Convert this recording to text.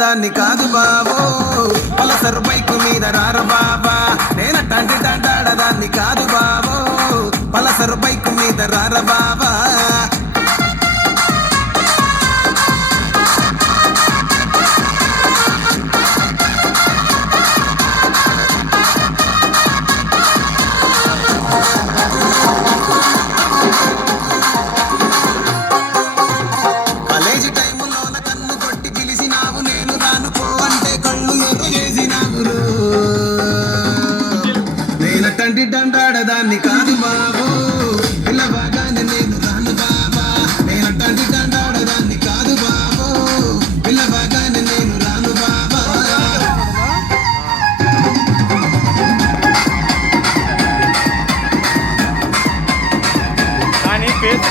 దండాడదాన్ని కాదు బాబో Pulsar bike మీద రార బాబా నేనట్టంటి దండాడదాన్ని కాదు బాబో పలసరు బైకు మీద రార బాబా నేనట్టంటి దండాడదాన్ని కాదు బాబు పిల్లబాగానే నేను రాను బాబా నేనట్టంటి దండాడదాన్ని కాదు బాబు పిల్లబాగానే నేను రాను బాబా కానీ పేరు